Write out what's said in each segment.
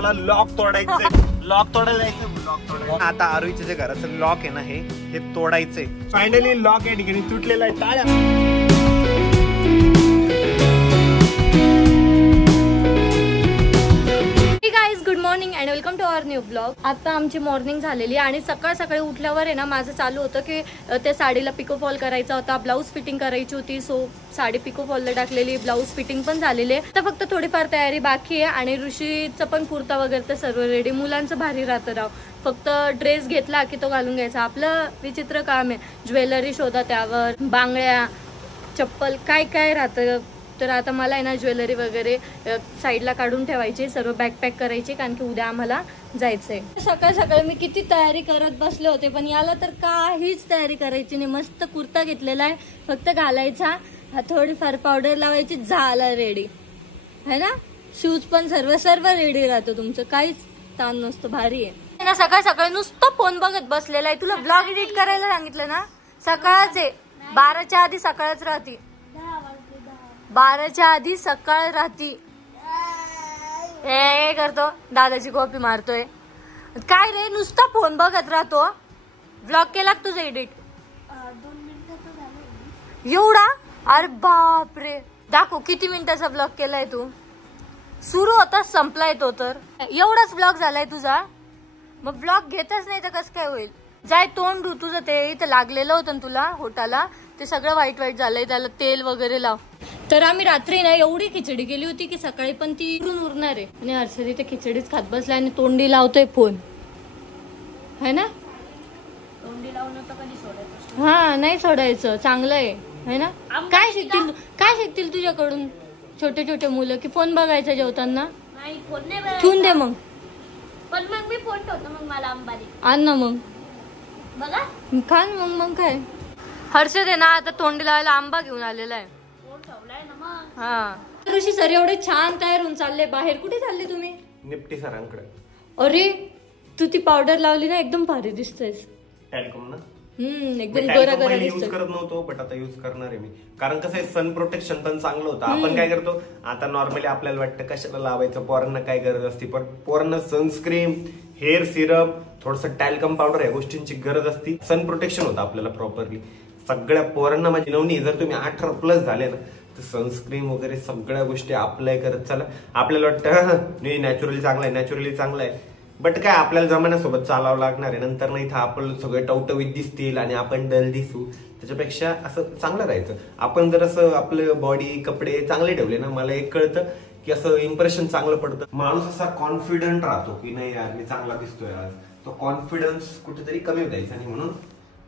मला lock तोडायचंय. Lock तोडायला जायचं. लॉक तोडायचं. आता आरोहीचं जे घराचं लॉक आहे ना हे तोडायचंय. फायनली लॉक या ठिकाणी तुटलेला आहे. टाळ्या. Good morning and welcome to our new blog. आता आमची मॉर्निंग झालेली आणि सकाळ सकाळी उठल्यावर आहे ना माझं चालू होतं की त्या साडीला पिको फॉल करायचा होता, ब्लाऊज फिटिंग करायची होती. सो साडी पिको फॉलला टाकलेली, ब्लाऊज फिटिंग पण झालेली आहे. तर फक्त थोडीफार तयारी बाकी आहे आणि ऋषीचं पण कुर्ता वगैरे तर सर्व रेडी. मुलांचं भारी राहतं राव. फक्त ड्रेस घेतला की तो घालून घ्यायचा. आपलं विचित्र काम आहे. ज्वेलरी शोधा, त्यावर बांगड्या, चप्पल, काय काय राहतं. तर आता मला आहे ना ज्वेलरी वगैरे साईडला काढून ठेवायची, सर्व बॅग पॅक करायची, कारण की उद्या आम्हाला जायचंय. सकाळ सकाळी मी किती तयारी करत बसले होते, पण याला तर काहीच तयारी करायची नाही. मस्त कुर्ता घेतलेला आहे, फक्त घालायचा, थोडीफार पावडर लावायची, झाला रेडी है ना. शूज पण सर्व रेडी राहतं तुमचं, काहीच ताण नसतं. भारी आहे ना. सकाळ सकाळी नुसतं फोन बघत बसलेला आहे. तुला ब्लॉग एडिट करायला सांगितलं ना, सकाळच आहे. 12च्या आधी सकाळच राहते. 12च्या आधी सकाळ राहती. हे करतो, दादाची कॉपी मारतोय. काय रे, नुसता फोन बघत राहतो. व्लॉग केला तुझं एडिट? 2 मिनिटाचा एवढा? अरे बापरे. दाखव किती मिनिटाचा ब्लॉग केलाय तू. सुरू होता संपलाय तो. तर एवढाच ब्लॉग झालाय तुझा. मग ब्लॉग घेतच नाही तर कसं काय होईल. जाय तोंड धु. तुझं ते इथं लागलेलं होतं ना तुला होटाला, ते सगळं वाईट झालंय. त्याला तेल वगैरे लाव. तर आम्ही रात्री ना एवढी खिचडी केली होती की सकाळी पण ती उरणार आहे. आणि हर्षद इथे खिचडीच खात बसलाय आणि तोंडी लावतोय फोन, है ना. तोंडी लावून तर कधी सोडायचं? हा, नाही सोडायचं, चांगलं आहे ना. काय शिकतील तुझ्याकडून छोटे छोटे मुलं की फोन बघायचा जेवताना? नाही, फोन नाही ठेवून दे मग. पण मग मी फोन ठेवतो. मग मला आंबारी आण ना मग, बघा खान मग काय. हर्षद आहे ना आता तोंडी लावायला आंबा घेऊन आलेला आहे. हा. ऋषी सर एवढे छान तयार होऊन चालले बाहेर. कुठे चालले तुम्ही? निप्टी सरांकडे. अरे तू ती पावडर लावली ना, एकदम भारी दिसतेस. टॅल्कम ना. एकदम गोरा गोरा यूज करत नव्हतो, बट आता यूज करणार आहे मी. कारण कसं आहे, सन प्रोटेक्शन पण चांगलं होतं. आपण काय करतो आता, नॉर्मली आपल्याला वाटतं कशाला लावायचं, पोरांना काय गरज असते, पण पोरांना सनस्क्रीन, हेअर सिरम, थोडस टॅल्कम पावडर या गोष्टींची गरज असते. सन प्रोटेक्शन होतं आपल्याला प्रॉपरली. सगळ्या पोरांना माझी नवनी, जर तुम्ही 18+ झाले ना, सनस्क्रीन वगैरे सगळ्या गोष्टी अप्लाय करत चला. आपल्याला वाटतं नॅचरली चांगलं आहे, बट काय आपल्याला जमान्यासोबत चालावं लागणार आहे. नंतर नाही आपण सगळे टवटवीत दिसतील आणि आपण डल दिसू. त्याच्यापेक्षा असं चांगलं राहायचं. आपण जर असं आपलं बॉडी, कपडे चांगले ठेवले ना, मला एक कळतं की असं इम्प्रेशन चांगलं पडतं. माणूस असा कॉन्फिडंट राहतो की नाही यार मी चांगला दिसतोय आज. तो कॉन्फिडन्स कुठेतरी कमी द्यायचा. आणि म्हणून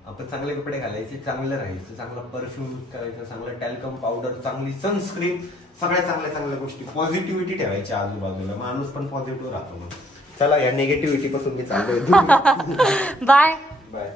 आपण चांगले कपडे घालायचे, चांगलं राहायचं, चांगला परफ्यूम यूज करायचं, चांगलं टॅल्कम पावडर, चांगली सनस्क्रीन, सगळ्या चांगल्या गोष्टी, पॉझिटिव्हिटी ठेवायची आजूबाजूला. माणूस पण पॉझिटिव्ह राहतो. मग चला या निगेटिव्हिटी पासून मी चाललोय. Bye bye.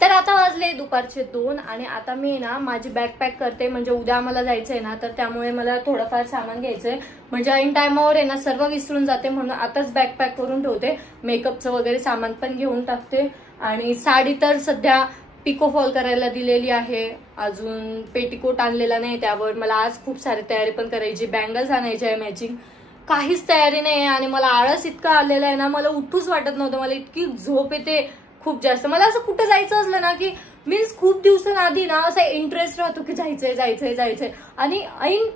तर आता वाजले दुपारचे 2 आणि आता मी ना माझी बॅग पॅक करते. म्हणजे उद्या आम्हाला जायचंय ना, तर त्यामुळे मला थोडंफार सामान घ्यायचंय. म्हणजे ऐन टायमावर आहे ना सर्व विसरून जाते, म्हणून आताच बॅग पॅक करून ठेवते. मेकअपचं वगैरे सामान पण घेऊन टाकते. आणि साडी तर सध्या पिको फॉल करायला दिलेली आहे. अजून पेटीकोट आणलेला नाही, त्यावर मला आज खूप सारी तयारी पण करायची. बँगल्स आणायची आहे मॅचिंग. काहीच तयारी नाही आहे आणि मला आळस इतका आलेला आहे ना, मला उठूच वाटत नव्हतं. मला इतकी झोप येते खूप जास्त. मला असं कुठं जायचं असलं ना की मीन्स खूप दिवसांआधी ना असा इंटरेस्ट राहतो की जायचंय. आणि ऐन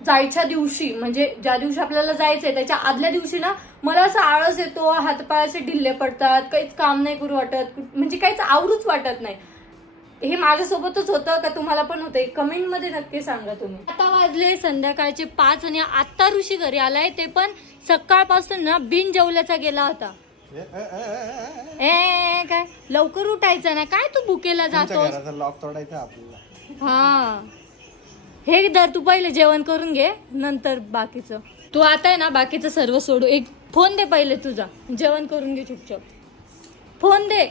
जायच्या दिवशी, म्हणजे ज्या दिवशी आपल्याला जायचंय त्याच्या आदल्या दिवशी ना मला असं आळस येतो, हातपाय असे ढिल्ले पडतात, काहीच काम नाही करू वाटत, म्हणजे काहीच आवरूच वाटत नाही. हे माझ्यासोबतच होतं का तुम्हाला पण होतं? कमेंट मध्ये नक्की सांगा तुम्ही. आता वाजले संध्याकाळचे 5 आणि आता ऋषी घरी आलाय. ते पण सकाळपासून ना बिन जेवल्याचा गेला होता. काय लवकर उठायचं ना, काय तू भुकेला जातो? लॉक तोडायचा आपल्याला. हा, हे धर, तू पहिले जेवण करून घे, नंतर बाकीचं. तू आता आहे ना बाकीचं सर्व सोडू. एक फोन दे पहिले तुझा, जेवण करून घे चुपचाप. फोन दे.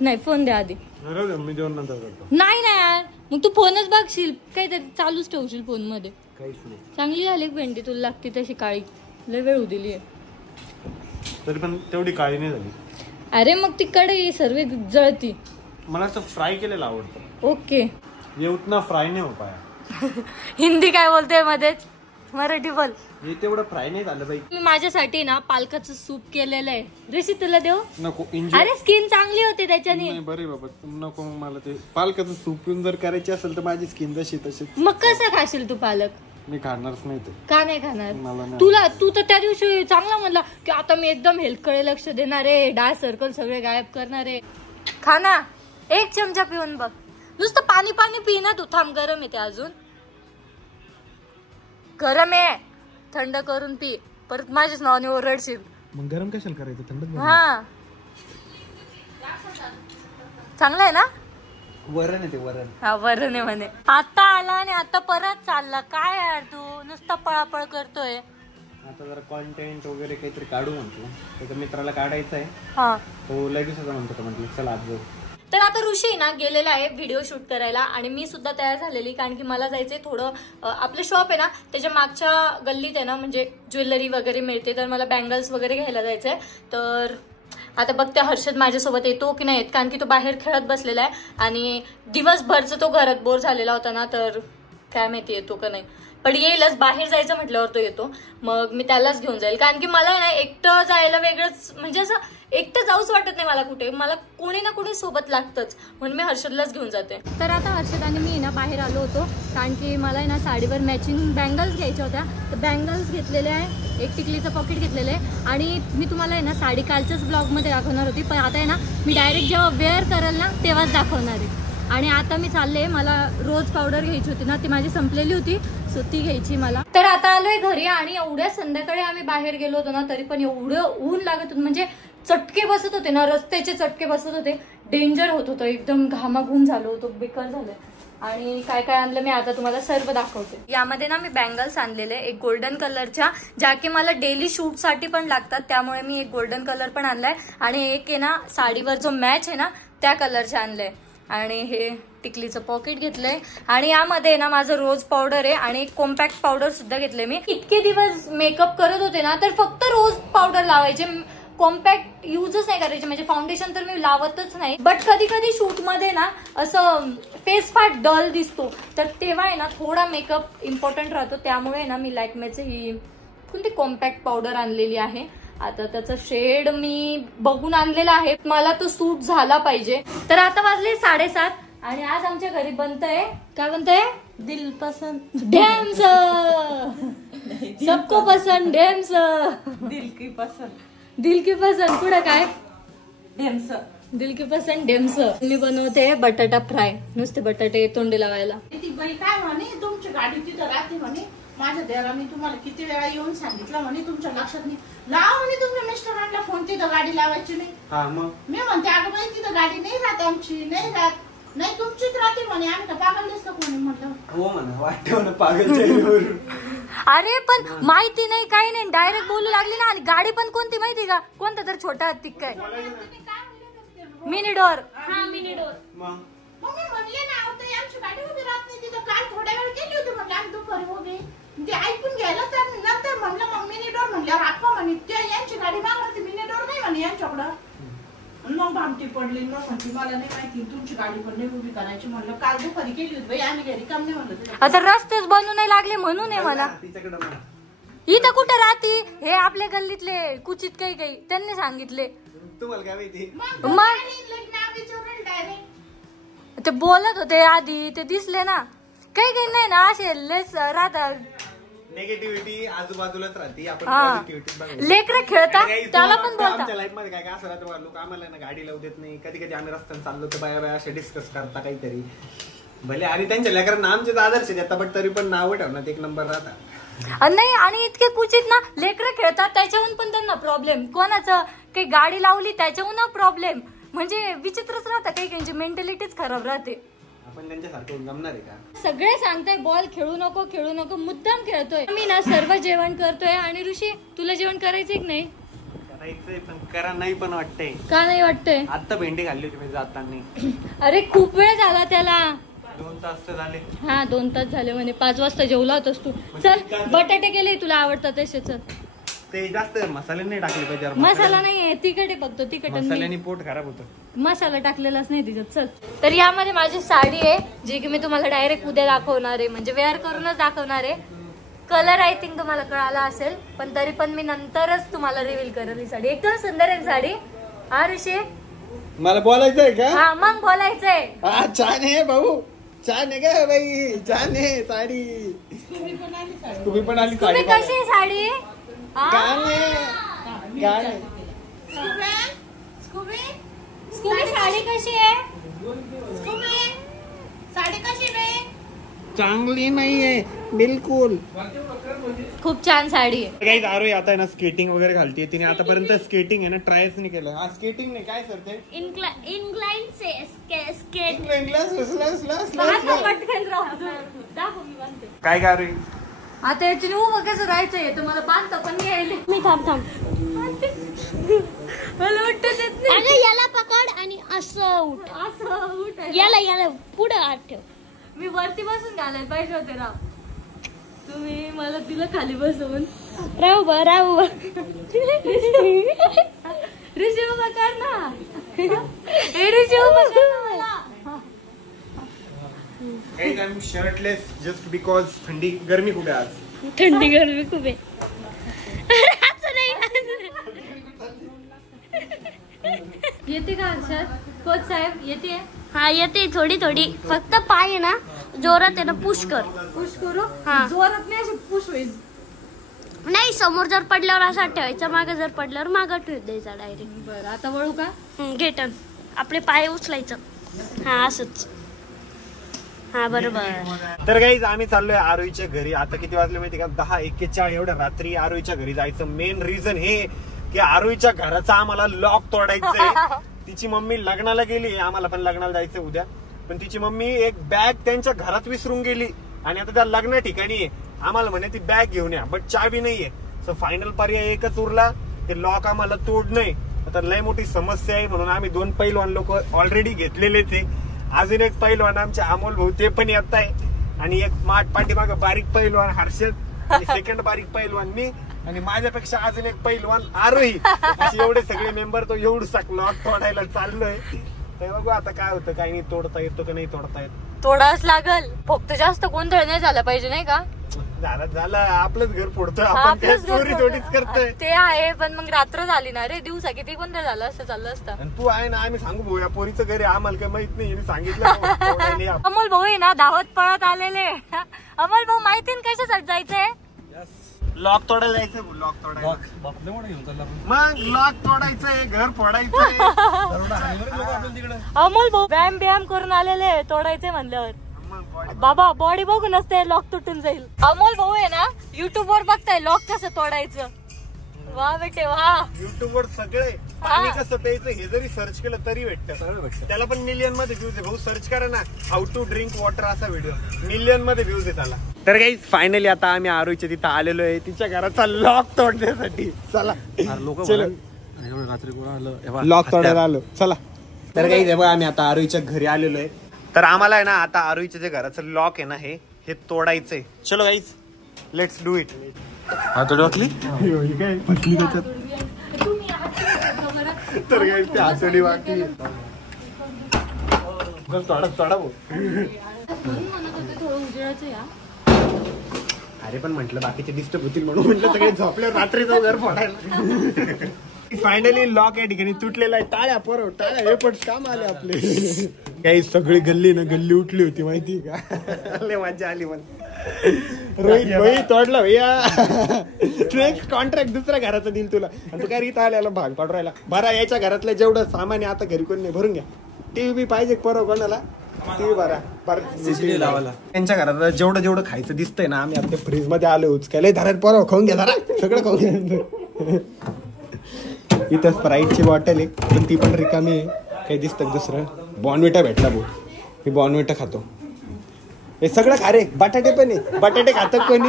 नाही, फोन दे आधी. मी जेवण नंतर करतो. नाही यार, मग तू फोनच बघशील, काहीतरी चालूच ठेवशील फोन मध्ये. काहीच नाही. चांगली झाली भेंडी, तुला लागते तशी काळी. लय वेळ दिली आहे तरी पण तेवढी काळी नाही झाली. अरे मग ती कढई सर्व जळती. मला असं फ्राय केलेलं आवडतं. ओके. ये उतना फ्राय नाही हो पाया. हिंदी काय बोलते मध्येच? मराठी बोल. हे तेवढं फ्राय नाही झालं बाई. मी माझ्यासाठी ना पालकाचं सूप केलेलं आहे. ऋषी तुला देऊ? नको. अरे स्किन चांगली होते त्याच्याने. बरे बाबा नको मला ते पालकाचं सूप जर करायची असेल तर माझी स्किन जशी तशी. मग कसं खाशील तू पालक? मी खाणारच नाही ते. का नाही खाणार? तू तर त्या दिवशी चांगला म्हणला की आता मी एकदम हेल्थकडे लक्ष देणार आहे, डार्क सर्कल सगळे गायब करणार आहे. खा ना, 1 चमचा पिऊन बघ. नुसतं पाणी पाणी पी ना तू. थांब, गरम आहे ते अजून. गरम आहे, थंड करून पी. परत माझ्याच नावाने ओरडशील. मग गरम कशाला करायचं, थंड. हा चांगलं आहे ना? वरण आहे ते, वरण. हा वरण आहे म्हणे. आता आला आणि आता परत चालला. काय यार तू नुसता पळापळ करतोय. आता जरा कॉन्टेंट वगैरे काहीतरी काढू म्हणतो. त्याच्या मित्राला काढायचं आहे. हा तो लगेच म्हणतो म्हटलं चला आज जाऊ. तर आता ऋषी ना गेलेला आहे व्हिडिओ शूट करायला आणि मी सुद्धा तयार झालेली, कारण की मला जायचंय थोडं. आपलं शॉप आहे ना त्याच्या मागच्या गल्लीत आहे ना, म्हणजे ज्वेलरी वगैरे मिळते, तर मला बँगल्स वगैरे घ्यायला जायचंय. तर आता बघते हर्षद माझ्यासोबत येतो की नाही येत, कारण की तो बाहेर खेळत बसलेला आहे आणि दिवसभरचा तो घरात बोर झालेला होता ना, तर काय माहिती येतो का नाही. पण येईलच, बाहेर जायचं म्हटल्यावर तो येतो. मग मी त्यालाच घेऊन जाईल, कारण की मला ना एकटं जायला वेगळंच, म्हणजे असं एकटं जाऊच वाटत नाही मला कुठे. मला कोणी ना कोणी सोबत लागतंच, म्हणून मी हर्षदलाच घेऊन जाते. तर आता हर्षद आणि मी ना बाहेर आलो होतो, कारण की मला ना साडीवर मॅचिंग बँगल्स घ्यायच्या होत्या. तर बँगल्स घेतलेले आहे, एक टिकलीचं पॉकेट घेतलेलं आहे आणि मी तुम्हाला आहे ना साडी कालच्याच ब्लॉगमध्ये दाखवणार होती, पण आता आहे ना मी डायरेक्ट जेव्हा वेअर करेल ना तेव्हाच दाखवणार आहे. आणि आता मी चालले, मला रोज पावडर घ्यायची होती ना, ती माझी संपलेली होती, सो ती घ्यायची मला. तर आता आलोय घरी आणि एवढ्या संध्याकाळी आम्ही बाहेर गेलो होतो ना, तरी पण एवढं ऊन लागत होतं, म्हणजे चटके बसत होते ना, रस्त्याचे चटके बसत होते. डेंजर होत होतं, एकदम घामाघूम झालो होतो, बेकार झालं. आणि काय काय आणलं मी आता तुम्हाला सर्व दाखवते. यामध्ये ना मी बँगल्स आणलेले, एक गोल्डन कलरच्या, ज्या की मला डेली शूट साठी पण लागतात, त्यामुळे मी एक गोल्डन कलर पण आणलाय. आणि एक आहे ना साडीवर जो मॅच आहे ना त्या कलरचे आणलंय. आणि हे टिकलीचं पॉकेट घेतलंय. आणि यामध्ये ना माझं रोज पावडर आहे आणि एक कॉम्पॅक्ट पावडर सुद्धा घेतले. मी इतके दिवस मेकअप करत होते ना, तर फक्त रोज पावडर लावायचे, कॉम्पॅक्ट युजच नाही करायचे, म्हणजे फाउंडेशन तर मी लावतच नाही. बट कधी कधी शूट मध्ये ना असं फेस फार डल दिसतो, तर तेव्हा आहे ना थोडा मेकअप इम्पॉर्टंट राहतो. त्यामुळे ना मी लॅक्मेचं ही कोणती कॉम्पॅक्ट पावडर आणलेली आहे. आता त्याचा शेड मी बघून आणलेला आहे, मला तो सूट झाला पाहिजे. तर आता वाजले 7:30 आणि आज आमच्या घरी बनतंय, काय बनतंय? दिल पसंद डेम्स. सबको पसंद डेम्स. दिल की पसंद. दिल की पसंद पुढे काय? डेम्स. दिल की पसंद डेम्स. मी बनवते बटाटा फ्राय, नुसते बटाटे तोंडी लावायला. ती बाई काय म्हणे, तुमची गाडी तिथं राहते म्हणे, माझ्या देराने तुम्हाला किती वेळा येऊन सांगितलं म्हणे, तुमच्या लक्षात नाही. लाव म्हणे तुमच्या मिस्टरांना फोन, तिथं गाडी लावायची नाही. मी म्हणते अगं बाई तिथं गाडी नाही राहत, आमची नाही राहत. नाही तुमचीच राहते म्हणे, आम्ही का पागल दिसतो कोणी म्हटलं. हो म्हणा, वाटतं पागल. अरे पण माहिती नाही काही नाही, डायरेक्ट बोलू लागली ना. आणि गाडी पण कोणती माहिती का? कोणता तर छोटा हत्ती काय, मिनी डोर. हा मिनी डोर. मग मी म्हणले ना आमची गाडी उभी राहत नाही तिथं. काल थोड्या वेळ गेली होती म्हणलं आम्ही दुपारी उभी, ते ऐकून घ्यायला. तर नंतर म्हणलं मग मिनी डोर म्हणल्यावर आप्पा म्हणे यांची गाडी मागवते, मिनी डोर नाही म्हणे यांच्याकडं. मग भामटी पडली, मग म्हणते मला नाही माहिती, तुमची गाडी पण नाही उभी करायची. म्हणलं काल दुपारी गेली होती बाई, आम्ही घरी काम नाही म्हणलं. आता रस्तेच बनवू नाही लागले म्हणून आहे मला. इथं कुठं राहती? हे आपल्या गल्लीतले कुचित काही काही त्यांनी सांगितले. तुम्हाला काय माहिती? ते बोलत होते आधी, ते दिसले ना. काही काही नाही ना असे लेस राहतात. निगेटिव्हिटी आजूबाजूलाच राहते, आपण पॉझिटिव्हिटी बघायची. लेकरं खेळतात त्याला पण बोलतात. आमच्या लाईफ मध्ये काय काय असं राहतं, लोक आम्हाला ना गाडी लावू देत नाही. कधी कधी आम्ही रस्त्याने चाललो तर बाया बाया असे डिस्कस करता काहीतरी भले, आणि त्यांच्या लेकरांना आमचे आदर्श देतात, बट तरी पण नाव ठेवण्यात 1 नंबर राहतात. नाही आणि इतके कुचित ना लेकरं खेळतात, त्याच्याहून पण त्यांना प्रॉब्लेम. कोणाचं काही गाडी लावली त्याच्याहून प्रॉब्लेम, म्हणजे विचित्रच राहतं. काही काहींची मेंटॅलिटीच खराब राहते. आपण त्यांच्यासारखं जमणार आहे का? सगळे सांगताय बॉल खेळू नको खेळू नको, मुद्दाम खेळतोय. मी ना सर्व जेवण करतोय. आणि ऋषी तुला जेवण करायचंय की नाही? करायचंय पण करा नाही पण वाटतंय. का नाही वाटतंय? आता भेंडी खाल्ली होती मी जाताना. अरे खूप वेळ झाला त्याला. 2 तास तर झाले. हा 2 तास झाले म्हणे. 5 वाजता जेवला होतास तू. चल बटाटे केले, तुला आवडतात तसे. चल ते जास्त मसाले नाही टाकले पाहिजे. मसाला नाहीये, तिखट आहे फक्त. तिखट मसाल्याने पोट खराब होतं. मसाला टाकलेलाच नाही तिच्यात. चल तर यामध्ये माझी साडी आहे, जी की मी तुम्हाला डायरेक्ट उद्या दाखवणार आहे, म्हणजे वेअर करूनच दाखवणार आहे. कलर आय थिंक तुम्हाला कळाला असेल, पण तरी पण मी नंतरच तुम्हाला रिव्हील करेल ही साडी. एकदम सुंदर आहे साडी. हा ऋषी, मला बोलायचंय का? हा मग बोलायचंय. हा छान आहे भाऊ, छान आहे का बाई, छान आहे साडी. तुम्ही पण आली तुम्ही साडी. कशी आहे साडी? गाणे स्कूबी साडी कशी आहे? साडी कशी रे? चांगली नाहीये बिलकुल. खूप छान साडी आहे. काही दारू आता आहे ना स्केटिंग वगैरे घालते. तिने आतापर्यंत स्केटिंग आहे ना ट्रायच नाही केलं. हा स्केटिंग नाही काय सर ते इनक्लाइन स्केट. काय गारू आता याची उभं कसं राहायचंय तुम्हाला बांधता पण घ्यायला. मी थांब मला वाटतं देत नाही. अगं याला पकड आणि असं उठ. असं उठ. याला पुढे हात ठेव. मी वरती बसून घालायला पाहिजे होते राव. तुम्ही मला तिला खाली बसवून राहू ऋषी उभा कर ना. हे ऋषी उभा कर ना मला. I am shirtless just because थंडी गरमी खूप आहे आज. थंडी गरमी खूप आहे. असं नाही. येते का हर्षद? कोच साहेब येते? हा येते थोडी फक्त पाय आहे ना जोरात आहे ना पुश कर. पुश करू? हा. जोरात नाही, अशी पुश होईल. नाही समोर जर पडल्यावर असा ठेवायचा, मागे जर पडल्यावर मागं ठेवून द्यायचा डायरेक्ट. बरं आता वळू का? घे टर्न. आपले पाय उचलायचं. हा असंच. हा बरोबर. तर गाईज आम्ही चाललोय आरोहीच्या घरी. आता किती वाजले माहिती का? 10:41 एवढ्या रात्री आरोहीच्या घरी जायचं. मेन रिझन हे की आरोहीच्या घराचा आम्हाला लॉक तोडायचंय. तिची मम्मी लग्नाला गेली, आम्हाला पण लग्नाला जायचं उद्या. पण तिची मम्मी एक बॅग त्यांच्या घरात विसरून गेली आणि आता त्या लग्न ठिकाणी आहे. आम्हाला म्हणे ती बॅग घेऊन या, बट चावी नाहीये. सो फायनल पर्याय एकच उरला, ते लॉक आम्हाला तोडणंय. आता लय मोठी समस्या आहे, म्हणून आम्ही 2 पैलवान लोक ऑलरेडी घेतलेले ते. अजून एक पैलवान आमचे अमोल भाऊ ते पण येत आहे, आणि एक पाठीमाग बारीक पैलवान हर्षद, आणि सेकंड बारीक पैलवान मी, आणि माझ्यापेक्षा अजून एक पैलवान आरोही. असे एवढे सगळे मेंबर तो एवढा लॉक तोडायला चाललोय. तर बघू आता काय होतं, काही नाही. तोडता येतो का नाही तोडता येत, तोडाच लागल. फक्त जास्त गोंधळ नाही झाला पाहिजे नाही का? झालं आपलंच घर फोडतोय आपण, काय चोरी थोडीच करतोय. ते आहे, पण मग रात्र झाली ना रे, दिवसा किती गोंधळ झालं असं चाललं असतं. आणि तू आहे ना, आम्ही सांगू भाऊ या पोरीचं घर आहे, आम्हाला काही माहित नाही, सांगितलं. अमोल भाऊ आहे ना धावत पळत आलेले. अमोल भाऊ माहिती ना कशासाठी जायचंय? लॉक तोडायला जायचं. लॉक तोडायला मग लॉक तोडायचंय, घर फोडायचंय. अमोल भाऊ व्यायाम करून आलेले, तोडायचे म्हणल्यावर बाबा बॉडी बघून असते लॉक तुटून जाईल. अमोल भाऊ आहे ना युट्यूब वर बघताय लॉक कसं तोडायचं. वा बेटे वा. युट्यूब वर सगळे पाणी कसं प्यायचं हे जरी सर्च केलं तरी भेटतं. त्याला पण मिलियन मध्ये व्ह्यूज आहे भाऊ. सर्च करा ना, हाऊ टू ड्रिंक वॉटर असा व्हिडिओ, मिलियन मध्ये व्ह्यूज आहे त्याला. तर काही फायनली आता आम्ही आरोहीच्या तिथं आलेलो आहे, तिच्या घराचा लॉक तोडण्यासाठी. चला लॉक तोडायला आलो, चला. तर काही बघा आम्ही आता आरोहीच्या घरी आलेलो आहे. तर आम्हाला आहे ना आता आरोहीच्या जे घराचं लॉक आहे ना हे तोडायचंय. चलो गाईज लेट्स डू इट. हातोडी वाकली काय फसली त्याच्यात. तर काय ती हातोडी वाकली. तोडा भाऊ. अरे पण म्हटलं बाकीचे डिस्टर्ब होतील म्हणून म्हटलं सगळे झोपले रात्री जाऊ घर फोडायला. फायनली लॉक या ठिकाणी तुटलेला आहे. टाळ्या परव टाळ्या, हे पण काम आले आपले. काही सगळी गल्ली उठली होती माहिती का? मजा आली मला. रोहित भाई तोडला भैया. नेक्स्ट कॉन्ट्रॅक्ट दुसऱ्या घराचा देईल तुला, आणि तू काय रीत आल्याला भाग पाडू राहिला. भरा याच्या घरातलं जेवढं सामान आहे आता घरी कोण नाही, भरून घ्या. टीव्ही बी पाहिजे परव कोणाला, टीव्ही भरा. त्यांच्या घरात जेवढं खायचं दिसतंय ना, आम्ही आपल्या फ्रीज मध्ये आलो उचकायला. धरात परव खाऊन घ्या, धरा सगळं खाऊन घ्या. इथं स्प्राईटची बॉटल आहे, पण ती पण रिकामी आहे. काही दिसतं दुसरं. बॉर्नविटा भेटला भाऊ, मी बॉर्नविटा खातो. हे सगळं खा रे. बटाटे पण आहे, बटाटे खातात कोणी?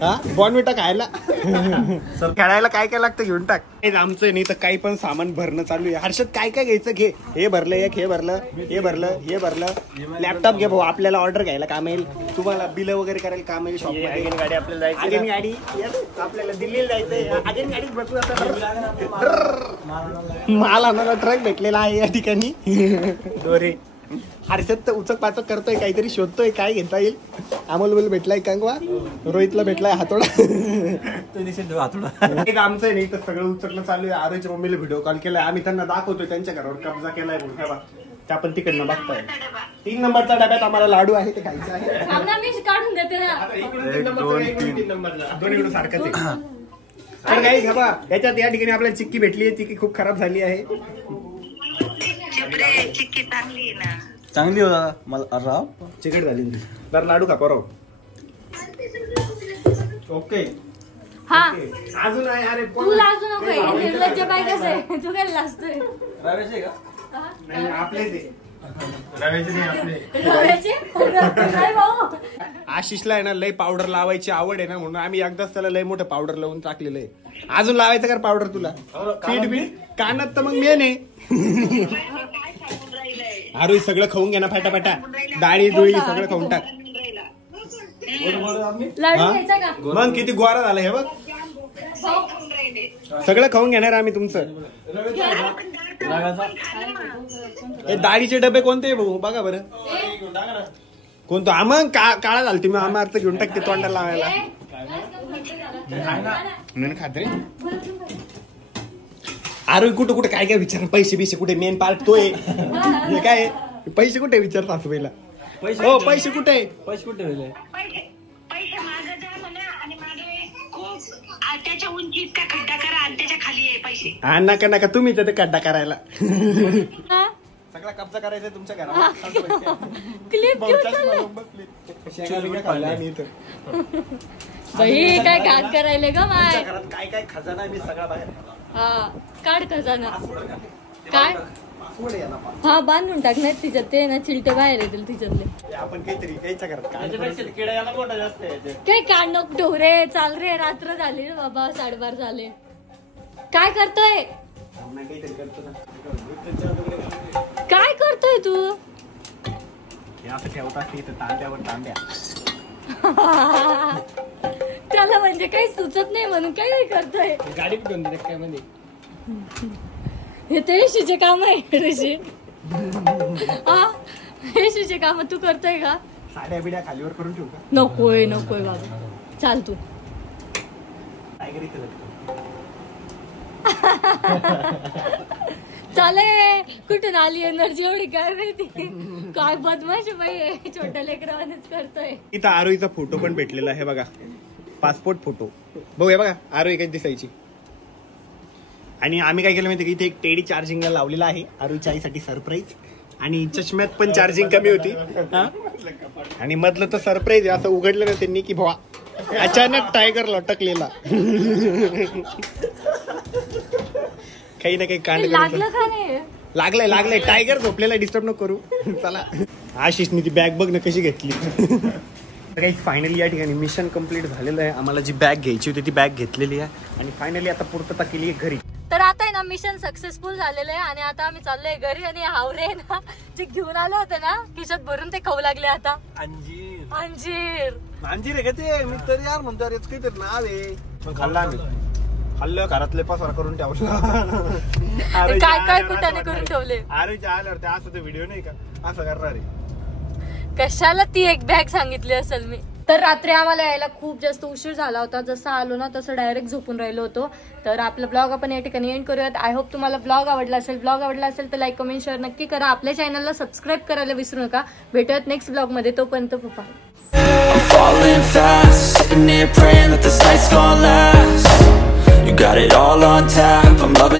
हा बॉर्नविटा खायला. खेळायला काय काय लागतं घेऊन टाक. आमचं नाही तर काही पण सामान भरणं चालू आहे. हर्षद काय काय घ्यायचं घे. हे भरलं, एक हे भरलं, हे भरलं. लॅपटॉप घे भाऊ, आपल्याला ऑर्डर घ्यायला काम येईल. तुम्हाला बिल वगैरे करायला काम येईल. शॉप मध्ये गाडी आपल्याला जायची, गाडी आपल्याला दिल्लीला जायचंय. आगीन गाडीत बसू. आता माल आणायला ट्रक भेटलेला आहे या ठिकाणी. दोरे हर्षद तर उचक पाचक करतोय, काहीतरी शोधतोय काय घेता येईल. अमोल बोल भेटलाय कंगवा, रोहितला भेटलाय हातोडा. एक आमचं आहे नाही तर सगळं उचकलं चालू आहे. आरोच्या मम्मीला व्हिडिओ कॉल केलाय, आम्ही त्यांना दाखवतोय त्यांच्या घरावर कब्जा केलाय म्हणून. त्या पण तिकडनं बघताय. 3 नंबरच्या डब्यात आम्हाला लाडू आहे ते खायचं आहे. काढून देते ना. दोन्ही सारखंच आहे. तर काही घ्या बा, याच्यात या ठिकाणी आपल्याला चिक्की भेटली आहे. चिक्की खूप खराब झाली आहे. चिक्की चांगली ना, चांगली होता मला चिकट झाली. तर लाडू खा परवा. ओके हा अजून आहे. अरे तू लाजू नको, निर्लज्ज बाई कसं आहे, तू काय लाजतोय. रव्याचे का? नाही आपलेच आहे. रव्याचे नाही आपले. काय भाऊ आशिषला आहे ना लय पावडर लावायची आवड आहे ना, म्हणून आम्ही एकदाच त्याला लय मोठं पावडर लावून टाकलेलं आहे. अजून लावायचं का पावडर तुला? पीठ बीठ कानात तर मग मेन आहे. अरे सगळं खाऊन घ्या ना फाटाफाटा, डाळी दुळी सगळं खाऊन टाक. लाडू घ्यायचा का? मग किती गोरा झालं हे बघ. सगळं खाऊन घेणार आम्ही तुमचं. हे डाळीचे डबे कोणते भाऊ बघा बरं. कोणतं आमंग काळा झालं तुम्ही आम्हा अर्थ घेऊन टाकते तोंडाला लावायला. खाते अरे कुठं कुठे काय काय विचार, पैसे बिसे कुठे, मेन पार्ट तो आहे काय. पैसे कुठे विचारतात पहिला. हो पैसे कुठे, पैसे कुठे होईल? पैसे मागे जा म्हणा आणि मागे खूप त्याच्या उंचीत का खड्डा करा आणि त्याच्या खाली आहे पैसे. हा नका नका तुम्हीच ते खड्डा करायला. हा? सगळा कब्जा करायचा तुमच्या घरात. क्लिप बाई काय घात करायले ग माय. घरात काय काय खजाना मी सगळा बाहेर. हा काढ खजाना काय. हा बांधून टाक नाही तिच्यात, ते ना चिलटे बाहेर येतील तिच्यातले. आपण काहीतरी यायच्या घरात काय काढ नको ढोरे. चाल रे, रात्र झाली रे बाबा, 12:30 झाले. काय करतोय, काय करतोय तू? असं ठेवता तांब्यावर तांब्या. त्याला म्हणजे काही सुचत नाही म्हणून काय करतोय. गाडी घेऊन दे काय मध्ये. हे तर येशीचे काम आहे ऋषी. हा येशीचे काम तू करतोय का? साड्या बिड्या खालीवर करून ठेवू का? नकोय नकोय बाबा, चाल तू. चाले कुठून आली एनर्जी एवढी काय माहिती. काय बदमाश बाई, छोट्या लेकरावानेच करतोय. इथं आरोहीचा फोटो पण भेटलेला आहे बघा, पासपोर्ट फोटो. बघू हे बघा आरोही कशी दिसायची. आणि आम्ही काय केलं माहिती की इथे एक टेडी चार्जिंगला लावलेला आहे आरोहीच्या आईसाठी सरप्राईज. आणि चष्म्यात पण चार्जिंग कमी होती. आणि मधलं तर सरप्राईज असं उघडलं ना त्यांनी की भावा अचानक टायगर लटकलेला. काही ना काही कांड लागलं का नाही. लागलंय टायगर झोपलेला, डिस्टर्ब नको करू. चला आशिषनी ती बॅग बघ ना कशी घेतली. काही फायनली या ठिकाणी मिशन कम्प्लीट झालेलं आहे. आम्हाला जी बॅग घ्यायची होती ती बॅग घेतलेली आहे आणि फायनली आता पूर्तता केली आहे घरी. तर आता आहे ना मिशन सक्सेसफुल झालेलं आहे आणि आता आम्ही चाललोय घरी. आणि हावरे ना जे घेऊन आले होते ना खिशात भरून ते खाऊ लागले आता. अंजीर अंजीर अंजीर आहे का ते? मी तरी यार म्हणतो अरे काहीतरी नाव आहे. खाल्ला आम्ही, खाल्लं घरातले पसार करून ठेवला. काय काय कुठाने करून ठेवले. अरे आल्यावर ते असं ते व्हिडिओ नाही का असं करणार आहे. कशाला ती एक बॅग सांगितली असेल मी. तर रात्री आम्हाला यायला खूप जास्त उशीर झाला होता. जसं आलो ना तसं डायरेक्ट झोपून राहिलो होतो. तर आपला ब्लॉग आपण या ठिकाणी एंड करूयात. आय होप तुम्हाला ब्लॉग आवडला असेल. ब्लॉग आवडला असेल तर लाईक कमेंट शेअर नक्की करा. आपल्या चॅनलला सबस्क्राईब करायला विसरू नका. भेटूयात नेक्स्ट ब्लॉग मध्ये. तोपर्यंत पप्पा. I'm falling fast, sitting here praying that this night's gonna last. You got it all on tap,